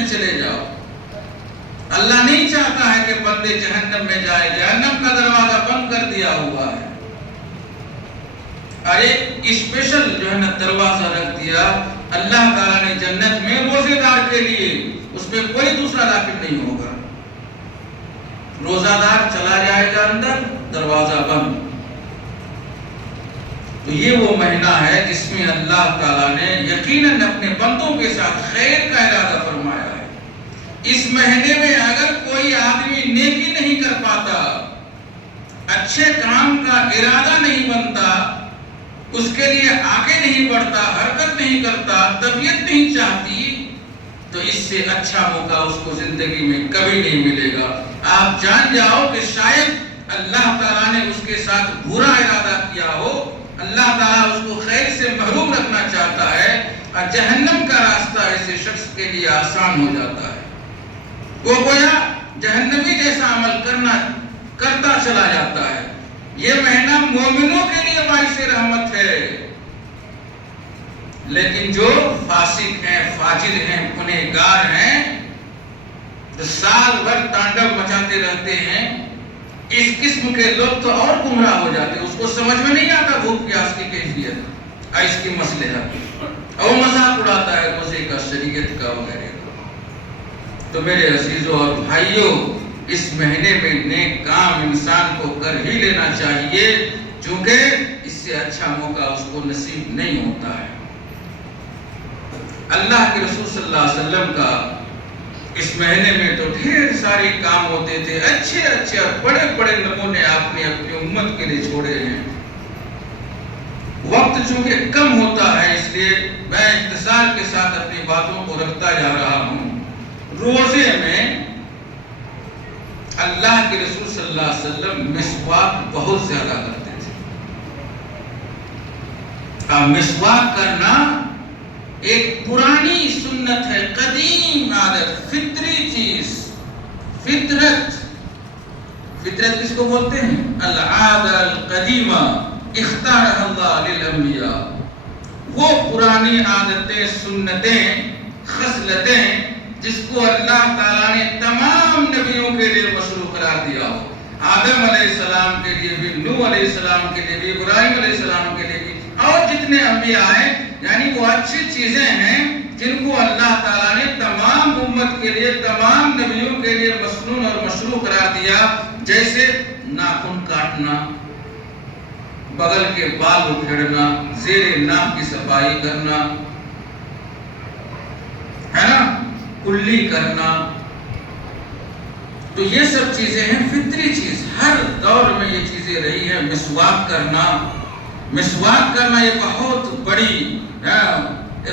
میں چلے جاؤ۔ اللہ نہیں چاہتا ہے کہ بندے جہنم میں جائے، جہنم کا دروازہ بند کر دیا ہوا ہے، اور ایک اسپیشل جو ہے نا دروازہ رکھ دیا اللہ تعالیٰ نے جنت میں روزے دار کے لیے، اس میں کوئی دوسرا داخل نہیں ہوگا۔ روزہ دار چلا جائے گا اندر، دروازہ بند۔ تو یہ وہ مہینہ ہے جس میں اللہ تعالیٰ نے یقیناً اپنے بندوں کے ساتھ خیر کا ارادہ فرمایا ہے۔ اس مہینے میں اگر کوئی آدمی نیکی نہیں کر پاتا، اچھے کام کا ارادہ نہیں بنتا، اس کے لیے آگے نہیں بڑھتا، حرکت نہیں کرتا، طبیعت نہیں چاہتی، تو اس سے اچھا موقع اس کو زندگی میں کبھی نہیں ملے گا۔ آپ جان جاؤ کہ شاید اللہ تعالیٰ نے اس کے ساتھ برا ارادہ کیا ہو، اللہ تعالیٰ اس کو خیر سے محروم رکھنا چاہتا ہے، اور جہنم کا راستہ ایسے شخص کے لیے آسان ہو جاتا ہے۔ وہ گویا جہنمی جیسا عمل کرتا چلا جاتا ہے۔ یہ مہینہ مومنوں کے لیے باعث رحمت ہے، لیکن جو فاسق ہیں، فاجر ہیں، گنہگار ہیں، تو سال بھر تانڈو مچاتے رہتے ہیں، اس قسم کے لوگ تو اور گمراہ ہو جاتے ہیں۔ اس کو سمجھ میں نہیں آتا بھوک پیاس کی کیفیت اور اس کی مصلحت، اور مذاق اڑاتا ہے روزے کا، شریعت کا وغیرہ۔ تو میرے عزیزوں اور بھائیوں، اس مہینے میں نیک کام انسان کو کر ہی لینا چاہیے، چونکہ اس سے اچھا موقع اس کو نصیب نہیں ہوتا ہے۔ اللہ کے رسول صلی اللہ علیہ وسلم کا اس مہینے میں تو ڈھیر سارے کام ہوتے تھے، اچھے اچھے اور بڑے بڑے نمونے آپ نے اپنی امت کے لیے چھوڑے ہیں۔ وقت چونکہ کم ہوتا ہے، اس لیے میں اختصار کے ساتھ اپنی باتوں کو رکھتا جا رہا ہوں۔ روزے میں اللہ کے رسول صلی اللہ علیہ وسلم مسواک بہت زیادہ کرتے تھے۔ اب مسواک کرنا ایک پرانی سنت ہے، قدیم عادت، فطری چیز، فطرت کس کو بولتے ہیں؟ العادہ القدیمہ اختارها اللہ للانبیاء، وہ پرانی عادتیں، سنتیں، خصلتیں جس کو اللہ تعالیٰ نے تمام نبیوں کے لیے مشروع قرار دیا ہو۔ آدم علیہ السلام کے لیے بھی، نوح علیہ السلام کے لیے بھی، ابراہیم علیہ السلام کے لیے بھی، اور جتنے انبیاء ہیں، یعنی وہ اچھی چیزیں ہیں جن کو اللہ تعالیٰ نے تمام امت کے لیے، تمام نبیوں کے لیے مسنون اور مشروع قرار دیا، جیسے ناخن کاٹنا، بغل کے بال اکھیڑنا، زیر ناک کی صفائی کرنا، ہے نا، کلی کرنا۔ تو یہ سب چیزیں ہیں فطری چیز، ہر دور میں یہ چیزیں رہی ہیں۔ مسواک کرنا یہ بہت بڑی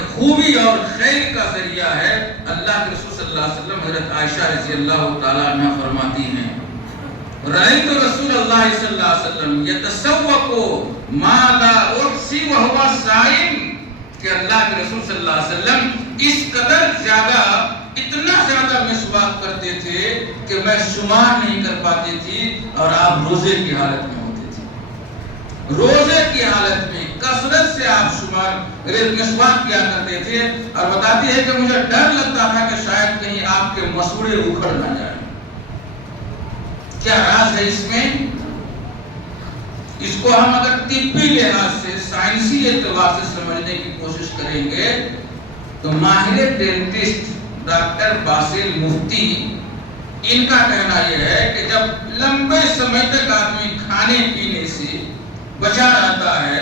خوبی اور خیر کا ذریعہ ہے۔ اللہ کے رسول صلی اللہ علیہ وسلم حضرت عائشہ رضی اللہ تعالیٰ عنہ فرماتی ہیں، رأیت رسول اللہ صلی اللہ علیہ وسلم یتسوق ما لا احصی وهو صائم، کہ اللہ کے رسول صلی اللہ علیہ وسلم اس قدر زیادہ، اتنا زیادہ مسواک کرتے تھے کہ میں شمار نہیں کر پاتی تھی، اور آپ روزے کی حالت میں ہوتے تھے، روزے کی حالت میں کثرت سے آپ مسواک کیا کرتے تھے، اور بتاتی ہے کہ مجھے ڈر لگتا تھا کہ شاید کہیں آپ کے مسوڑے اکھڑ نہ جائیں۔ کیا راز ہے اس میں؟ اس کو ہم اگر طبی لحاظ سے، سائنسی اعتبار سے سمجھنے کی کوشش کریں گے تو ماہر ڈینٹسٹ ڈاکٹر باسل مفتی، ان کا کہنا یہ ہے کہ جب لمبے سمے تک آدمی کھانے پینے سے بچا رہتا ہے،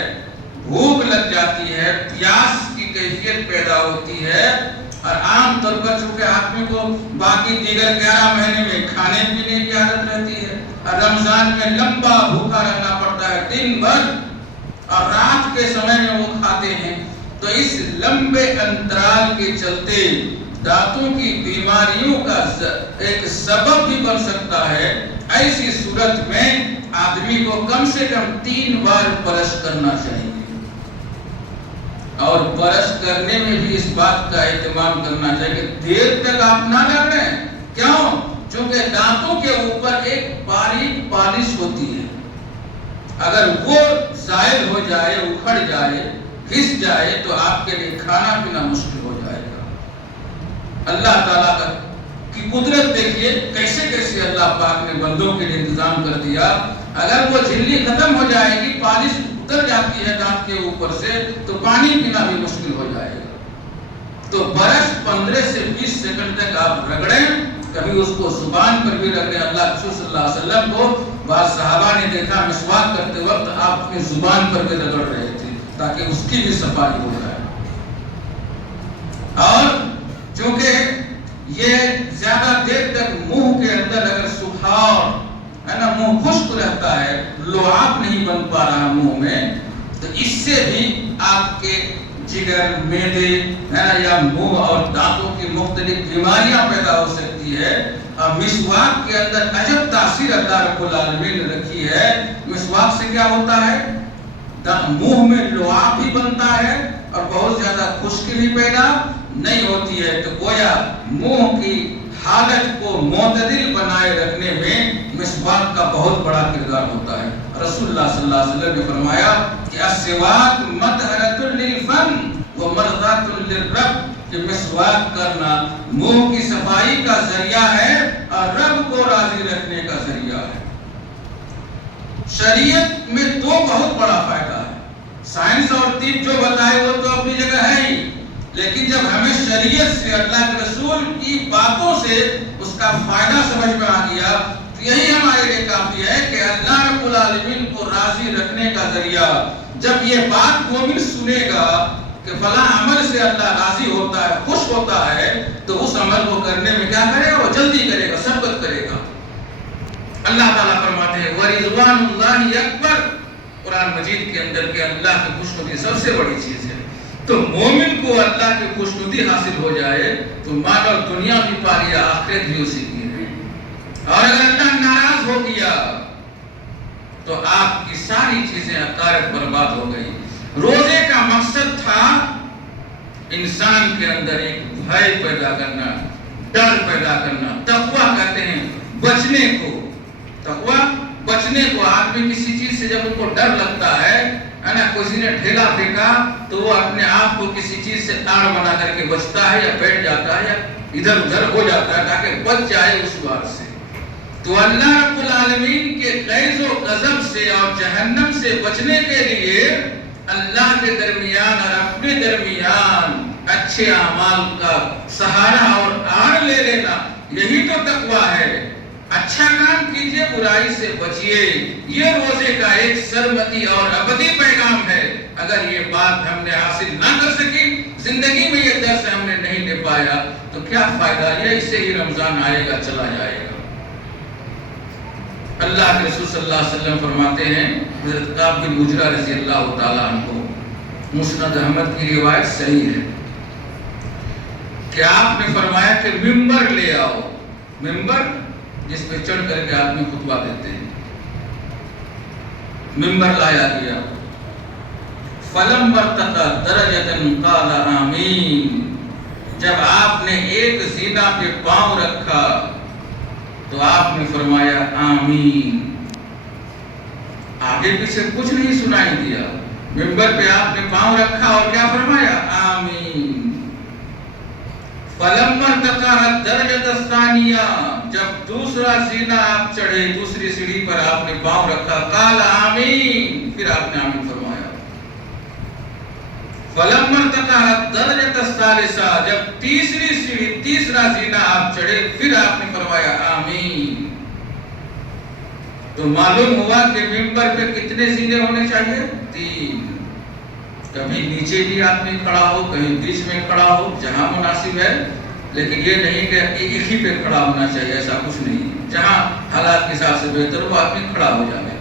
بھوک لگ جاتی ہے، پیاس کی کیفیت پیدا ہوتی ہے، اور عام طور پر چونکہ آدمی کو باقی دیگر 11 مہینے میں کھانے پینے کی عادت رہتی ہے، اور رمضان میں لمبا بھوکا رہنا پڑتا ہے دن بھر، اور رات کے سمے میں وہ کھاتے ہیں، تو اس لمبے انترال کے چلتے دانتوں کی بیماریوں کا ایک سبب بھی بن سکتا ہے۔ ایسی صورت میں آدمی کو کم سے کم 3 بار برش کرنا چاہیے، اور برش کرنے میں بھی اس بات کا اہتمام کرنا چاہیے کہ دیر تک آپ نہ لگیں۔ کیوں؟ چونکہ دانتوں کے اوپر ایک باریک پالش ہوتی ہے، اگر وہ زائل ہو جائے، اکھڑ جائے، گھس جائے تو آپ کے لیے کھانا پینا مشکل ہو جائے گا۔ اللہ تعالیٰ کی قدرت دیکھیے کیسے کیسے اللہ پاک نے بندوں کے لیے انتظام کر دیا. اگر وہ جھلی ختم ہو جائے گی، پالش اتر جاتی ہے دانت کے اوپر سے، تو پانی پینا بھی مشکل ہو جائے گا. تو برش 15 سے 20 سیکنڈ تک آپ رگڑیں، کبھی اس کو زبان پر بھی رگڑیں. اللہ رسول صلی اللہ علیہ وسلم کو بعض صحابہ نے دیکھا مسواک کرتے وقت آپ اپنی زبان پر بھی رگڑ رہے تھے تاکہ اس کی بھی صفائی ہو جائے. اور چونکہ یہ زیادہ دیر تک منہ کے اندر اگر سکھاؤ ہے نا، منہ خشک رہتا ہے، لعاب نہیں بن پا رہا منہ میں، تو اس سے بھی آپ کے جگر، معدے ہے نا، یا منہ اور دانتوں کی مختلف بیماریاں پیدا ہو سکتی ہے. اور مسواک کے اندر عجب تاثیر اللہ رب العالمین نے رکھی ہے. مسواک سے کیا ہوتا ہے؟ منہ میں لعاب بھی بنتا ہے اور بہت زیادہ خشکی بھی پیدا نہیں ہوتی ہے. تو گویا منہ کی حالت کو معتدل بنائے رکھنے میں مسواک کا بہت بڑا کردار ہوتا ہے. رسول اللہ صلی اللہ علیہ وسلم نے فرمایا کہ السواک مطہرۃ للفم ومرضاۃ للرب، کہ مسواک کرنا منہ کی صفائی کا ذریعہ ہے اور رب کو راضی رکھنے کا ذریعہ ہے. شریعت میں دو بہت بڑا فائدہ ہے. سائنس اور طب جو بتائے وہ تو اپنی جگہ ہے ہی، لیکن جب ہمیں شریعت سے، اللہ کے رسول کی باتوں سے اس کا فائدہ سمجھ میں آ گیا، تو یہی ہمارے لیے کافی ہے کہ اللہ رب العالمین کو راضی رکھنے کا ذریعہ. جب یہ بات مومن سنے گا کہ فلاں عمل سے اللہ راضی ہوتا ہے، خوش ہوتا ہے، تو اس عمل کو کرنے میں کیا کرے گا؟ وہ جلدی کرے گا، سبقت کرے گا. اللہ تعالیٰ فرماتے ہیں وَرِضْوَانُ اللَّهِ أَكْبَرُ، قرآن مجید کے اندر کہ اللہ کی خوشنودی سب سے بڑی چیز ہے. تو مومن کو اللہ کی خوشنودی حاصل ہو جائے تو مانو دنیا بھی پا لیا، آخرت بھی اسی کی ہے. اور اگر اللہ ناراض ہو گیا تو آپ کی ساری چیزیں عقارب برباد ہو گئی. روزے کا مقصد تھا انسان کے اندر ایک بھے پیدا کرنا، ڈر پیدا کرنا. تقویٰ کہتے ہیں بچنے کو. تقویٰ بچنے کو. آدمی کسی چیز سے جب ان کو ڈر لگتا ہے نا، کسی نے ڈھیلا پھینکا تو وہ اپنے آپ کو کسی چیز سے آڑ بنا کر کے بچتا ہے، یا بیٹھ جاتا ہے، یا ادھر ادھر ہو جاتا ہے تاکہ بچ جائے اس بات سے. تو اللہ رب العالمین کے غیظ و غضب سے اور جہنم سے بچنے کے لیے اللہ کے درمیان اور اپنے درمیان اچھے اعمال کا سہارا اور آڑ لے لینا، یہی تو تقویٰ ہے. اچھا کام کیجئے، برائی سے بچیے. یہ روزے کا ایک سرمدی اور ابدی پیغام ہے. اگر یہ بات ہم نے حاصل نہ کر سکی، زندگی میں یہ درس ہم نے نہیں لے پایا، تو کیا فائدہ؟ یہ اس سے ہی رمضان آئے گا، چلا جائے گا. اللہ کے رسول صلی اللہ علیہ وسلم فرماتے ہیں، حضرت کعب بن عجرہ رضی اللہ تعالیٰ عنہ، مسند احمد کی روایت صحیح ہے، کہ آپ نے فرمایا کہ ممبر لے آؤ. ممبر جس پہ چڑھ کر کے آدمی خطبہ دیتے ہیں. ممبر لایا گیا. فلم ارتقى درجة قال آمین. جب آپ نے ایک زینہ پہ پاؤں رکھا تو آپ نے فرمایا آمین. آگے پیچھے کچھ نہیں سنائی دیا. ممبر پہ آپ نے پاؤں رکھا اور کیا فرمایا؟ آمین. فلم ارتقى الدرجة الثانیہ، جب دوسرا زینہ آپ چڑھے، دوسری سیڑھی پر آپ نے پاؤں رکھا، قال آمین، پھر آپ نے آمین فرمایا. فلم ارتقى الدرجة الثالثہ، جب تیسری سیڑھی، تیسرا زینہ آپ چڑھے، پھر آپ نے فرمایا آمین. تو معلوم ہوا کہ ممبر پہ کتنے زینے ہونے چاہیے؟ 3. کبھی نیچے بھی آدمی کھڑا ہو، کہیں بیچ میں کھڑا ہو، جہاں مناسب ہے. لیکن یہ نہیں کہ ایک ہی پہ کھڑا ہونا چاہیے، ایسا کچھ نہیں. جہاں حالات کے حساب سے بہتر ہو آدمی کھڑا ہو جائے.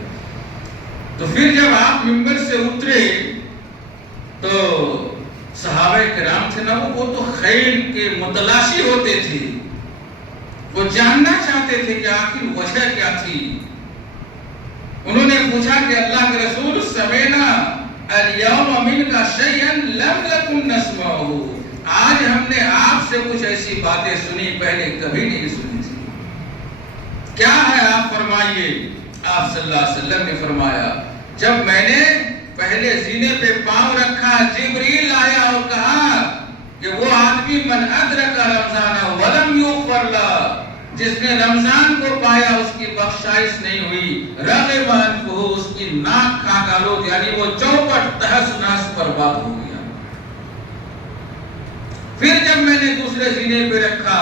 تو پھر جب آپ ممبر سے اترے تو صحابہ کرام تھے نا، وہ تو خیر کے متلاشی ہوتے تھے. وہ جاننا چاہتے تھے کہ آخر وجہ کیا تھی. انہوں نے پوچھا کہ اللہ کے رسول سمینا اليوم منک شیئا لم نکن نسمعہ، آج ہم نے آپ سے کچھ ایسی باتیں سنی پہلے کبھی نہیں سنی تھی. کیا ہے آپ فرمائیے. آپ صلی اللہ علیہ وسلم نے فرمایا، جب میں نے پہلے زینے پہ پاؤں رکھا، جبریل آیا اور کہا کہ وہ آدمی من ادرک رمضان غفر له، جس نے رمضان کو پایا اس کی بخشائش نہیں ہوئی، رغم انفہ اس کی ناک کھا گالود، یعنی وہ چوپٹ تہس نہس برباد ہو گیا۔ پھر جب میں نے دوسرے زینے پہ رکھا،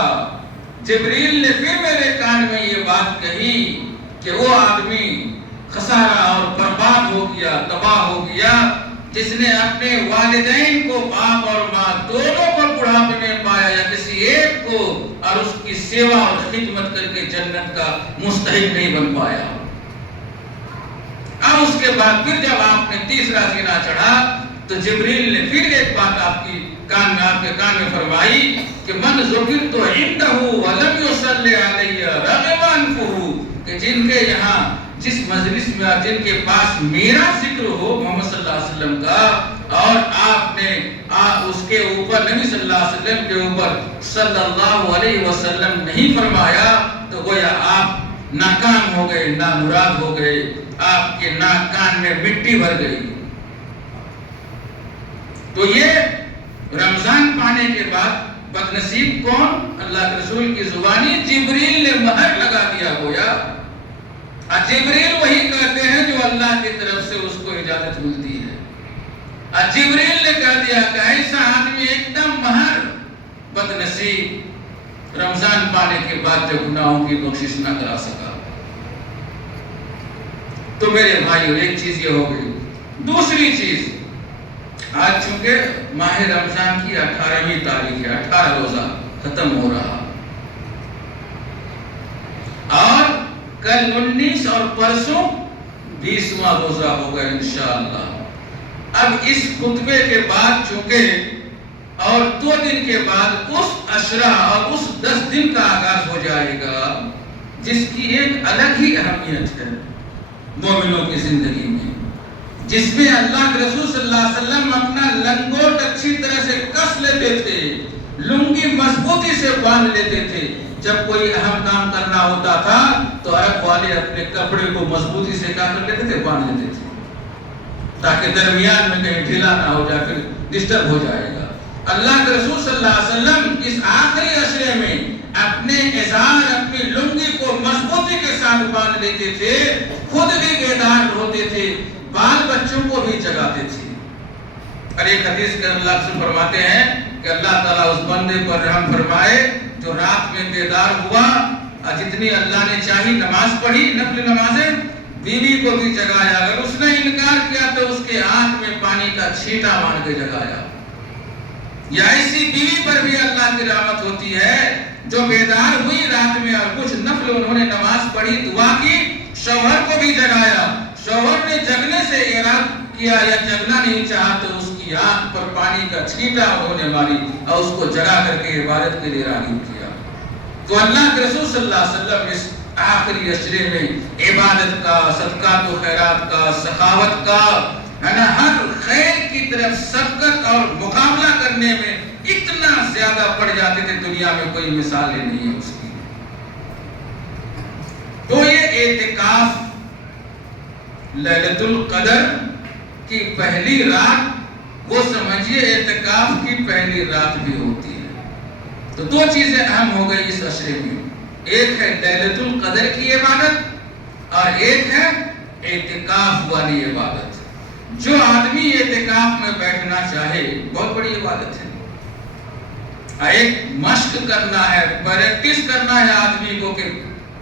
جبریل نے پھر میرے کان میں یہ بات کہی کہ وہ آدمی خسارہ اور برباد ہو گیا، تباہ ہو گیا، جس نے اپنے والدین کو، باپ اور ماں دونوں کو بڑھاپے میں پایا یا کسی ایک کو، اور اس کی سیوا اور خدمت کر کے جنت کا مستحق نہیں بن پایا۔ اب اس کے بعد پھر جب آپ نے تیسرا زینہ چڑھا تو جبریل نے پھر ایک بات آپ کے کان میں فرمائی کہ من ذکرت عنده ولم يصلی علی رغم انفہ، کہ جن کے یہاں جس مجلس میں جن کے پاس میرا ذکر ہو محمد صلی اللہ علیہ وسلم کا، اور آپ نے اس کے اوپر نبی صلی اللہ علیہ وسلم کے اوپر صلی اللہ علیہ وسلم نہیں فرمایا، تو گویا آپ ناکام ہو گئے، نامراد ہو گئے، آپ کے ناک کان میں مٹی بھر گئی۔ تو یہ رمضان پانے کے بعد بدنصیب کون؟ اللہ کے رسول کی زبانی جبریل نے مہر لگا دیا گویا۔ جبریل وہی کہتے ہیں جو اللہ کی طرف سے اس کو اجازت ملتی ہے۔ جبریل نے کہہ دیا کہ ایسا آدمی ایک دم مہر بدنصیب رمضان پانے کے بعد جو گناہوں کی بخشش نہ کرا سکا۔ تو میرے بھائیو ایک چیز یہ ہو گئی۔ دوسری چیز، آج چونکہ ماہ رمضان کی 18ویں تاریخ ہے، 18 روزہ ختم ہو رہا، اور کل 19 اور پرسوں 20واں روزہ ہوگا انشاءاللہ۔ اب اس خطبے کے بعد چونکہ اور 2 دن کے بعد اس عشرہ اور اس 10 دن کا آغاز ہو جائے گا، جس کی ایک الگ ہی اہمیت ہے مومنوں کی زندگی میں، جس میں اللہ کے رسول صلی اللہ علیہ وسلم اپنا لنگوٹ اچھی طرح سے کس لیتے تھے، لنگی مضبوطی سے باندھ لیتے تھے۔ جب کوئی اہم کام کرنا ہوتا تھا تو عرب والے اپنے کپڑے کو مضبوطی سے کیا کر لیتے تھے؟ باندھ لیتے تھے، تاکہ درمیان میں کہیں ڈھیلا نہ ہو جائے، پھر ڈسٹرب ہو جائے گا۔ اللہ کے رسول صلی اللہ علیہ وسلم اس آخری عشرے میں اپنے ازار، اپنی لنگی کو مضبوطی کے ساتھ باندھ لیتے تھے، خود بھی بیدار ہوتے تھے، بال بچوں کو بھی جگاتے تھے۔ اور ایک حدیث کے اللہ سے فرماتے ہیں کہ اللہ تعالیٰ اس بندے پر رحم فرمائے جو رات میں بیدار ہوا اور جتنی اللہ نے چاہی نماز پڑھی، نفل نمازیں، بیوی کو بھی جگایا۔ اگر اس نے انکار کیا تو اس کے آنکھ میں پانی کا چھینٹا مار کے جگایا۔ یا ایسی بیوی پر بھی اللہ کی رحمت ہوتی ہے جو بیدار ہوئی رات میں اور کچھ نفل انہوں نے نماز پڑھی، دعا کی، شوہر کو بھی جگایا۔ شوہر نے جگنے سے اراد کیا یا جگنا نہیں چاہا تو اس کی آنکھ پر پانی کا چھینٹا انہوں نے ماری اور اس کو جگا کر کے عبادت کے لیے راغب کیا۔ تو اللہ کے رسول صلی اللہ علیہ وسلم اس آخری عشرے میں عبادت کا، صدقات و خیرات کا، سخاوت کا، ہر خیر کی طرف سبقت اور مقابلہ کرنے میں اتنا زیادہ پڑ جاتے تھے، دنیا میں کوئی مثال نہیں ہے اس کی۔ تو یہ اعتکاف لیلۃ القدر کی پہلی رات، وہ سمجھیے اعتکاف کی پہلی رات بھی ہوتی ہے۔ تو 2 چیزیں اہم ہو گئی اس عشرے میں، ایک ہے لیلۃ القدر کی عبادت اور ایک ہے اعتکاف والی عبادت۔ جو آدمی اعتکاف میں بیٹھنا چاہے، بہت بڑی عبادت ہے، ایک مشق کرنا ہے، پریکٹس کرنا ہے آدمی کو کہ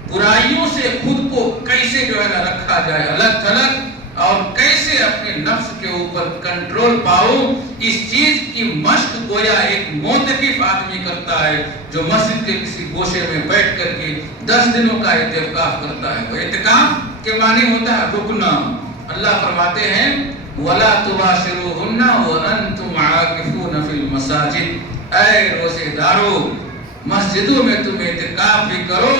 برائیوں سے خود کو کیسے جو ہے نہ رکھا جائے الگ تھلگ، اور کیسے اپنے نفس کے اوپر کنٹرول پاؤ۔ اس چیز کی مشق گویا ایک معتکف آدمی کرتا ہے جو مسجد کے کسی گوشے میں بیٹھ کر کے 10 دنوں کا اعتکاف کرتا ہے۔ وہ اعتکاف کے معنی ہوتا ہے رکنا۔ اللہ فرماتے ہیں وَلَا تُبَاشِرُوهُنَّ وَأَنْتُمْ عَاكِفُونَ فِي الْمَسَاجِدِ، اے روزے دارو مسجدوں میں تم اعتکاف بھی کرو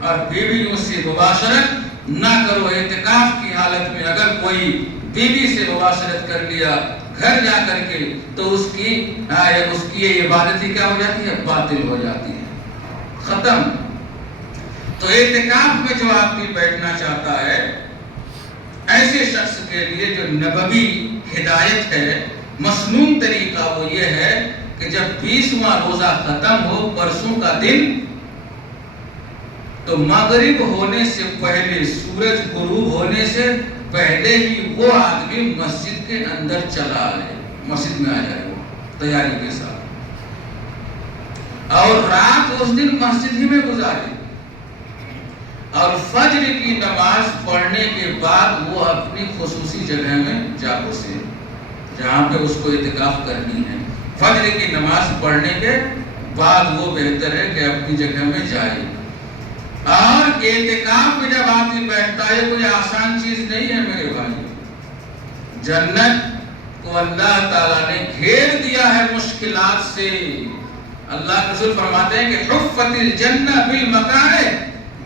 اور بیویوں سے مباشرت نہ کرو۔ اعتکاف کی حالت میں اگر کوئی بیوی سے مباشرت کر لیا گھر جا کر کے تو اس کی یہ عبادت ہی کیا ہو جاتی ہے؟ باطل ہو جاتی ہے، ختم۔ تو اعتکاف میں جو آدمی بیٹھنا چاہتا ہے، ایسے شخص کے لیے جو نبوی ہدایت ہے، مسنون طریقہ وہ یہ ہے کہ جب 20واں روزہ ختم ہو، پرسوں کا دن تو مغرب ہونے سے پہلے، سورج غروب ہونے سے پہلے ہی وہ آدمی مسجد کے اندر چلا آئے، مسجد میں آ جائے وہ تیاری کے ساتھ، اور رات اس دن مسجد ہی میں گزارے، اور فجر کی نماز پڑھنے کے بعد وہ اپنی خصوصی جگہ میں جا بسے جہاں پہ اس کو اعتکاف کرنی ہے۔ فجر کی نماز پڑھنے کے بعد وہ بہتر ہے کہ اپنی جگہ میں جائے۔ اور اعتکاف میں جب آدمی بیٹھتا ہے کوئی آسان چیز نہیں ہے میرے بھائی۔ جنت کو اللہ تعالیٰ نے گھیر دیا ہے مشکلات سے۔ اللہ کے رسول فرماتے ہیں کہ حفت الجنہ بالمکارہ،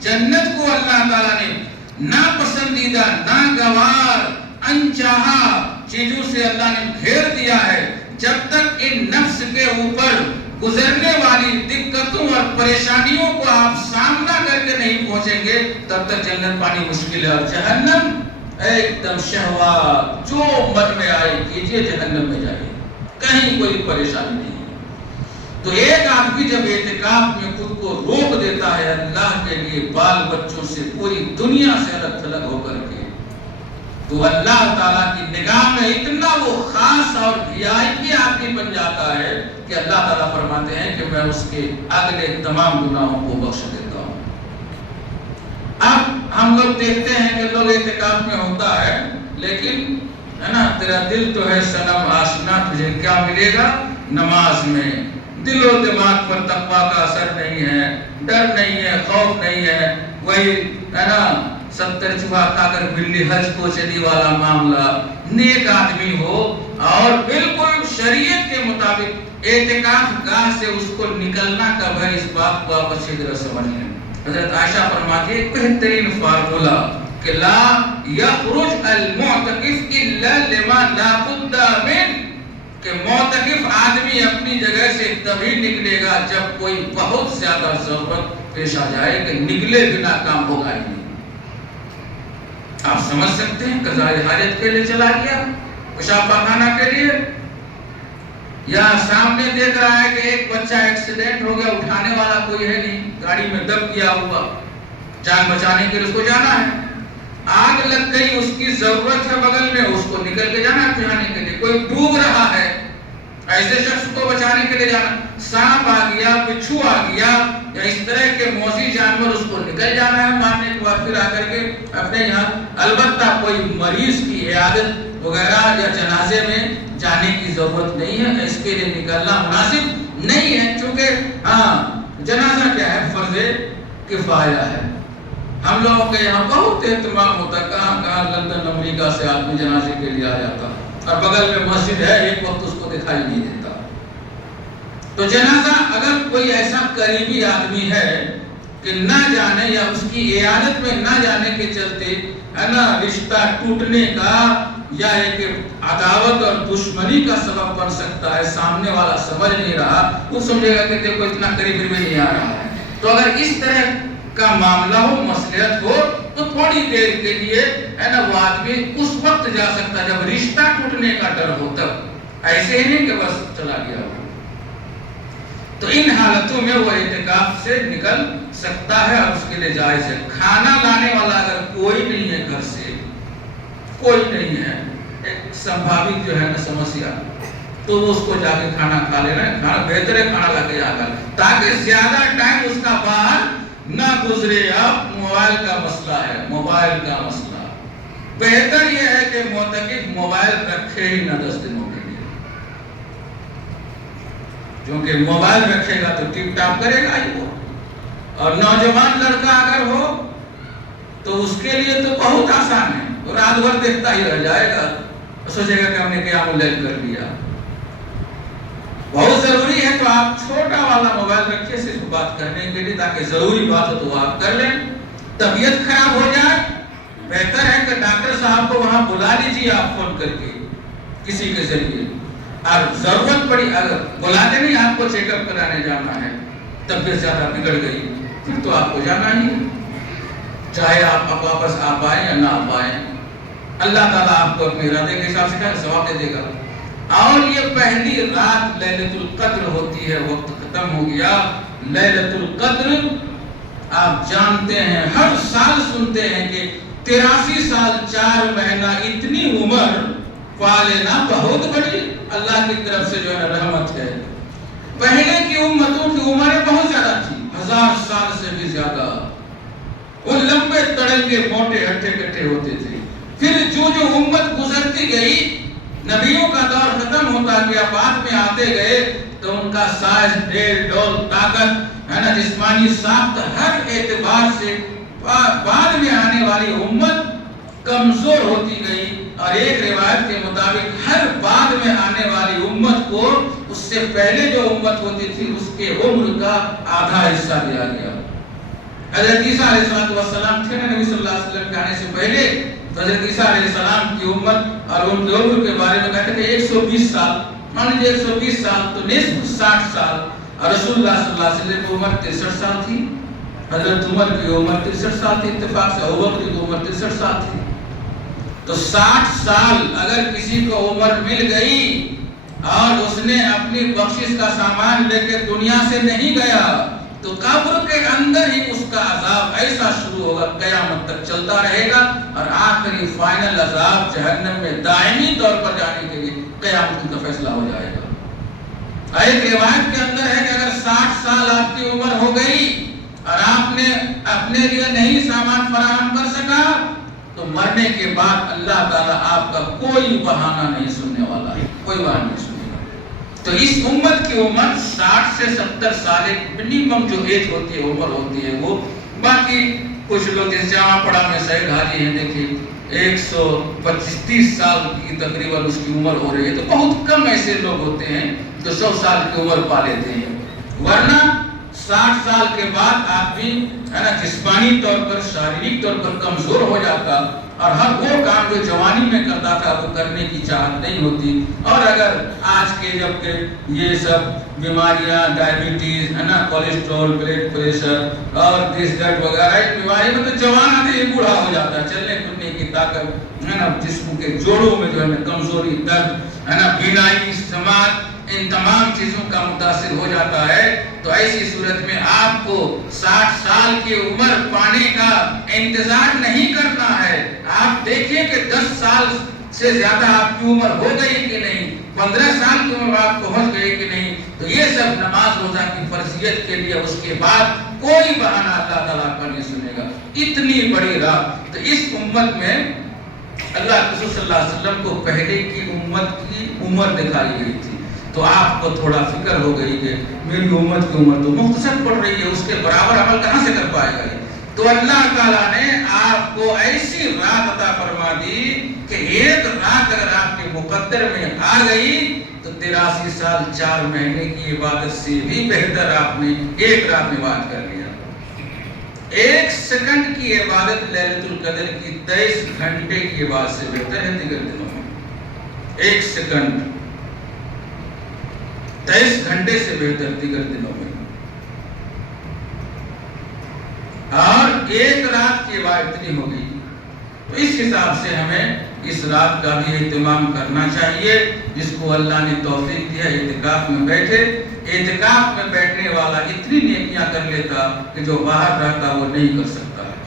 جنت کو اللہ تعالیٰ نے ناپسندیدہ، ناگوار، انچاہا چیزوں سے اللہ نے گھیر دیا ہے۔ جب تک ان نفس کے اوپر گزرنے والی دقتوں اور پریشانیوں کو آپ سامنا کر کے نہیں پہنچیں گے تب تک جنت پانی مشکل ہے، اور جہنم ایک دم شہوات جو من میں آئے کیجئے، جہنم میں جائیے، کہیں کوئی پریشانی نہیں۔ تو ایک آدمی جب اعتکاف میں خود کو روک دیتا ہے اللہ کے لیے، بال بچوں سے، پوری دنیا سے الگ تھلگ ہو کر کے، تو اللہ تعالیٰ کی نگاہ میں اتنا وہ خاص اور VIP آدمی بن جاتا ہے کہ اللہ تعالیٰ فرماتے ہیں کہ میں اس کے اگلے تمام گناہوں کو بخش دیتا ہوں۔ اب ہم لوگ دیکھتے ہیں کہ لوگ اعتکاف میں ہوتا ہے، لیکن ہے نا، تیرا دل تو ہے صنم آشنا، تجھے کیا ملے گا نماز میں؟ دل و دماغ پر تقویٰ کا اثر نہیں ہے، ڈر نہیں ہے، خوف نہیں ہے، وہی ہے نا 70 چوہا کھا کر بلی حج کو چلی والا معاملہ۔ نیک آدمی ہو اور بالکل شریعت کے مطابق اعتکاف گاہ سے اس کو نکلنا کب ہے، اس بات کو آپ اچھی طرح سمجھ لیں۔ حضرت عائشہ فرماتی ہے بہترین فارمولہ کہ لا یخرج المعتکف الا لما لا بد من، کہ معتکف آدمی اپنی جگہ سے تبھی نکلے گا جب کوئی بہت زیادہ ضرورت پیش آ جائے، کہ نکلے بنا کام ہوگا ہی نہیں۔ آپ سمجھ سکتے ہیں، قضائے حاجت کے لیے چلا گیا، پیشاب پاخانہ کے لیے، یا سامنے دیکھ رہا ہے کہ ایک بچہ ایکسیڈنٹ ہو گیا، اٹھانے والا کوئی ہے نہیں، گاڑی میں دب گیا ہوا، جان بچانے کے لیے اس کو جانا ہے، آگ لگ گئی، اس کی ضرورت ہے بغل میں، اس کو نکل کے جانا ہے بچانے کے لیے، کوئی ڈوب رہا ہے، ایسے شخص کو بچانے کے لیے جانا، سانپ آ گیا، بچھو آ گیا، یا اس طرح کے موذی جانور، اس کو نکل جانا ہے مارنے کے بعد پھر آ کر کے اپنے یہاں۔ البتہ کوئی مریض کی عیادت وغیرہ یا جنازے میں جانے کی ضرورت نہیں ہے، اس کے لیے نکلنا مناسب نہیں ہے، چونکہ جنازہ کیا ہے، فرض کفایہ ہے۔ ہم لوگوں کے یہاں بہت اہتمام ہوتا ہے، کہاں کہاں لندن امریکہ سے آدمی جنازے کے لیے آ جاتا، اور بغل میں مسجد ہے، ایک وقت اس کو دکھائی نہیں دیتا۔ تو جنازہ اگر کوئی ایسا قریبی آدمی ہے کہ نہ جانے یا اس کی عیادت میں نہ جانے کے چلتے ہے نا رشتہ ٹوٹنے کا یا ایک عداوت اور دشمنی کا سبب بن سکتا ہے، سامنے والا سمجھ نہیں رہا، وہ سمجھے گا کہ دیکھو اتنا قریب بھی نہیں آ رہا ہے، تو اگر اس طرح کا معاملہ ہو، مصلحت ہو، تو تھوڑی دیر کے لیے ہے نا وہ آدمی اس وقت جا سکتا جب رشتہ ٹوٹنے کا ڈر ہو، تب ایسے ہی نہیں کہ بس چلا گیا ہو۔ تو ان حالتوں میں وہ اعتکاف سے نکل سکتا ہے اور اس کے لیے جائز ہے۔ کھانا لانے والا اگر کوئی نہیں ہے، گھر سے کوئی نہیں ہے، ایک سمبھاوک جو ہے نا سمسیا، تو وہ اس کو جا کے کھانا کھا لینا ہے، کھانا بہتر ہے کھانا لا کے جا کر، تاکہ زیادہ ٹائم اس کا باہر نہ گزرے۔ اب موبائل کا مسئلہ ہے، موبائل کا مسئلہ بہتر یہ ہے کہ معتکف موبائل رکھے ہی نہ 10 دنوں کے لیے، کیونکہ موبائل رکھے گا تو ٹپ ٹاپ کرے گا ہی وہ، اور نوجوان لڑکا اگر ہو تو اس کے لیے تو بہت آسان ہے، وہ رات بھر دیکھتا ہی رہ جائے گا، سوچے گا کہ ہم نے قیام اللیل کر لیا۔ بہت ضروری ہے تو آپ چھوٹا والا موبائل رکھیے صرف بات کرنے کے لیے، تاکہ ضروری بات ہو تو آپ کر لیں۔ طبیعت خراب ہو جائے بہتر ہے کہ ڈاکٹر صاحب کو وہاں بلا لیجیے آپ فون کر کے کسی کے ذریعے، اور ضرورت پڑی اگر بلاتے نہیں آپ کو چیک اپ کرانے جانا ہے، طبیعت زیادہ بگڑ گئی پھر تو آپ کو جانا ہی، چاہے آپ واپس آ پائیں یا نہ آ پائیں، اللہ تعالیٰ آپ کو اپنے ارادے کے حساب سے ثواب دے دے گا۔ اور یہ پہلی رات لیلۃ القدر ہوتی ہے، وقت ختم ہو گیا۔ لیلۃ القدر آپ جانتے ہیں، ہر سال سنتے ہیں کہ 83 سال 4 مہینہ اتنی عمر پا لینا بہت بڑی اللہ کی طرف سے جو ہے رحمت ہے۔ پہلے کی امتوں کی عمریں بہت زیادہ تھی، 1000 سال سے بھی زیادہ، وہ لمبے تڑنگے موٹے ہٹے کٹے ہوتے تھے۔ پھر جو امت گزرتی گئی، نبیوں کا دور ختم ہوتا گیا، بعد میں آتے گئے تو ان کا سائز، ڈھیل ڈول، طاقت ہے نا، جسمانی ساخت، ہر اعتبار سے بعد میں آنے والی امت کمزور ہوتی گئی، اور ایک روایت کے مطابق ہر بعد میں آنے والی امت کو اس سے پہلے جو امت ہوتی تھی اس کے عمر کا آدھا حصہ دیا گیا۔ حضرت عیسیٰ علیہ السلام تھے نا نبی صلی اللہ علیہ وسلم کے آنے سے پہلے، تو حضرت عیسیٰ علیہ السلام کی امت اور ان کے عمر کے بارے میں کہتے ہیں 120 سال، مان لیجیے 120 سال تو نصف 60 سال، اور رسول اللہ صلی اللہ علیہ وسلم کی عمر 63 سال تھی، حضرت عمر کی عمر 63 سال تھی، اتفاق سے ابوبکر کی عمر 63 سال تھی۔ تو 60 سال اگر کسی کو عمر مل گئی اور اس نے اپنی بخشش کا سامان لے کے دنیا سے نہیں گیا تو قبر کے اندر ہی اس کا عذاب ایسا شروع ہوگا، قیامت تک چلتا رہے گا، اور آخری فائنل عذاب جہنم میں دائمی طور پر جانے کے لیے قیامت کا فیصلہ ہو جائے گا۔ ایک روایت کے اندر ہے کہ اگر 60 سال آپ کی عمر ہو گئی اور آپ نے اپنے لیے نہیں سامان فراہم کر سکا تو مرنے کے بعد اللہ تعالیٰ آپ کا کوئی بہانہ نہیں سننے والا ہے، کوئی بہانہ نہیں سنے گا۔ تو اس امت کی عمر 60 سے 70 سال ایک منیمم جو ایج ہوتی ہے، عمر ہوتی ہے وہ، باقی کچھ لوگ جیسے جہاں پڑا میں سید حاجی ہیں، دیکھیں 125-30 سال کی تقریباً اس کی عمر ہو رہی ہے، تو بہت کم ایسے لوگ ہوتے ہیں جو 100 سال کی عمر پا لیتے ہیں، ورنہ 60 سال کے بعد آدمی ہے نا جسمانی طور پر، شاریرک طور پر کمزور ہو جاتا، اور ہر وہ کام جو جوانی میں کرتا تھا وہ کرنے کی چاہت نہیں ہوتی۔ اور اگر آج کے جب کہ یہ سب بیماریاں، ڈائبٹیز ہے نا، کولیسٹرول، بلڈ پریشر اور دس دیٹ وغیرہ بیماری میں، تو جوان آدمی ہی بوڑھا ہو جاتا ہے، چلنے پھرنے کی طاقت ہے نا، جسم کے جوڑوں میں جو ہے کمزوری، درد ہے نا، بینائی، سماعت، ان تمام چیزوں کا متاثر ہو جاتا ہے۔ تو ایسی صورت میں آپ کو 60 سال کی عمر پانے کا انتظار نہیں کرنا ہے، آپ دیکھیے کہ 10 سال سے زیادہ آپ کی عمر ہو گئی کہ نہیں، 15 سال کی عمر آپ پہنچ گئی کہ نہیں، تو یہ سب نماز روزہ کی فرضیت کے لیے اس کے بعد کوئی بہانہ اللہ تعالیٰ کا نہیں سنے گا۔ اتنی بڑی رات، تو اس امت میں اللہ کے رسول صلی اللہ علیہ وسلم کو پہلے کی امت کی عمر دکھائی گئی تھی، تو آپ کو تھوڑا فکر ہو گئی کہ میری امت کی عمر تو مختصر پڑ رہی ہے، اس کے برابر عمل کہاں سے کر پائے گا۔ تو اللہ تعالیٰ نے آپ کو ایسی رات عطا فرما دی کہ ایک رات اگر آپ کے مقدر میں آ گئی تو 83 سال 4 مہینے کی عبادت سے بھی بہتر آپ نے ایک رات میں بات کر لیا۔ 1 سیکنڈ کی عبادت لیلۃ القدر کی 23 گھنٹے کی عبادت سے بہتر ہے دیگر دنوں میں۔ 1 سیکنڈ 23 گھنٹے سے بہتر دیگر دنوں میں، اور ایک رات کی عبادت اتنی ہو گئی۔ تو اس حساب سے ہمیں اس رات کا بھی اہتمام کرنا چاہیے، جس کو اللہ نے توفیق دیا اعتکاف میں بیٹھے۔ اعتکاف میں بیٹھنے والا اتنی نیکیاں کر لیتا کہ جو باہر رہتا وہ نہیں کر سکتا ہے۔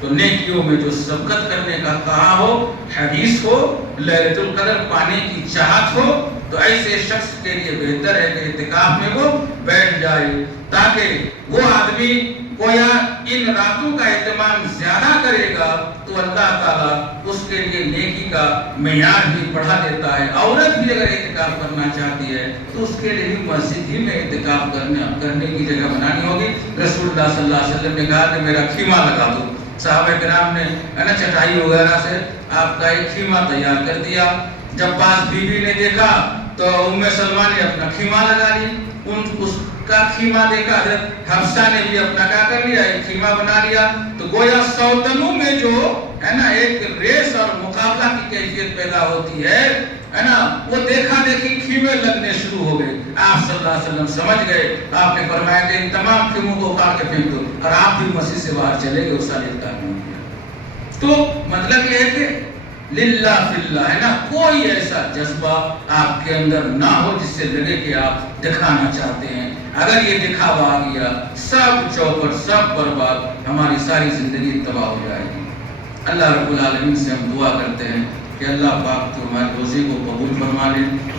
تو نیکیوں میں جو سبقت کرنے کا کہا ہو، حدیث ہو، لیلۃ القدر پانے کی چاہت ہو، تو ایسے شخص کے لیے بہتر ہے کہ اعتکاف میں وہ بیٹھ جائے، تاکہ وہ آدمی گویا ان راتوں کا اہتمام زیادہ کرے گا تو اللہ تعالیٰ اس کے لیے نیکی کا معیار بھی بڑھا دیتا ہے۔ عورت بھی اگر اعتکاف کرنا چاہتی ہے تو اس کے لیے بھی مسجد ہی میں اعتکاف کرنے کی جگہ بنانی ہوگی۔ رسول اللہ صلی اللہ علیہ وسلم نے کہا کہ میرا خیمہ لگا دو، صحابہ کرام نے چٹائی وغیرہ سے آپ کا ایک خیمہ تیار کر دیا۔ جب پاس بیوی نے دیکھا تو ام سلمہ نے اپنا خیمہ لگا لی، اس کا خیمہ دیکھا حضرت حفصہ نے بھی اپنا کیا کر لیا، ایک خیمہ بنا لیا۔ تو گویا سوتنوں میں جو ہے نا ایک ریس اور مقابلہ کی کیفیت پیدا ہوتی ہے نا، وہ دیکھا دیکھی خیمے لگنے شروع ہو گئے۔ آپ صلی اللہ علیہ وسلم سمجھ گئے، آپ نے فرمایا کہ ان تمام خیموں کو اٹھا کے پھینک دو، اور آپ بھی مسجد سے باہر چلے گئے، اس سال اعتکاف نہیں کیا۔ تو مطلب یہ ہے کہ للہ فی اللہ، ہے نا، کوئی ایسا جذبہ آپ کے اندر نہ ہو جس سے لگے کہ آپ دکھانا چاہتے ہیں۔ اگر یہ دکھاوا آ گیا، سب چوپٹ، سب برباد، ہماری ساری زندگی تباہ ہو جائے گی۔ اللہ رب العالمین سے ہم دعا کرتے ہیں کہ اللہ پاک تو ہمارے روزے کو قبول فرما لے۔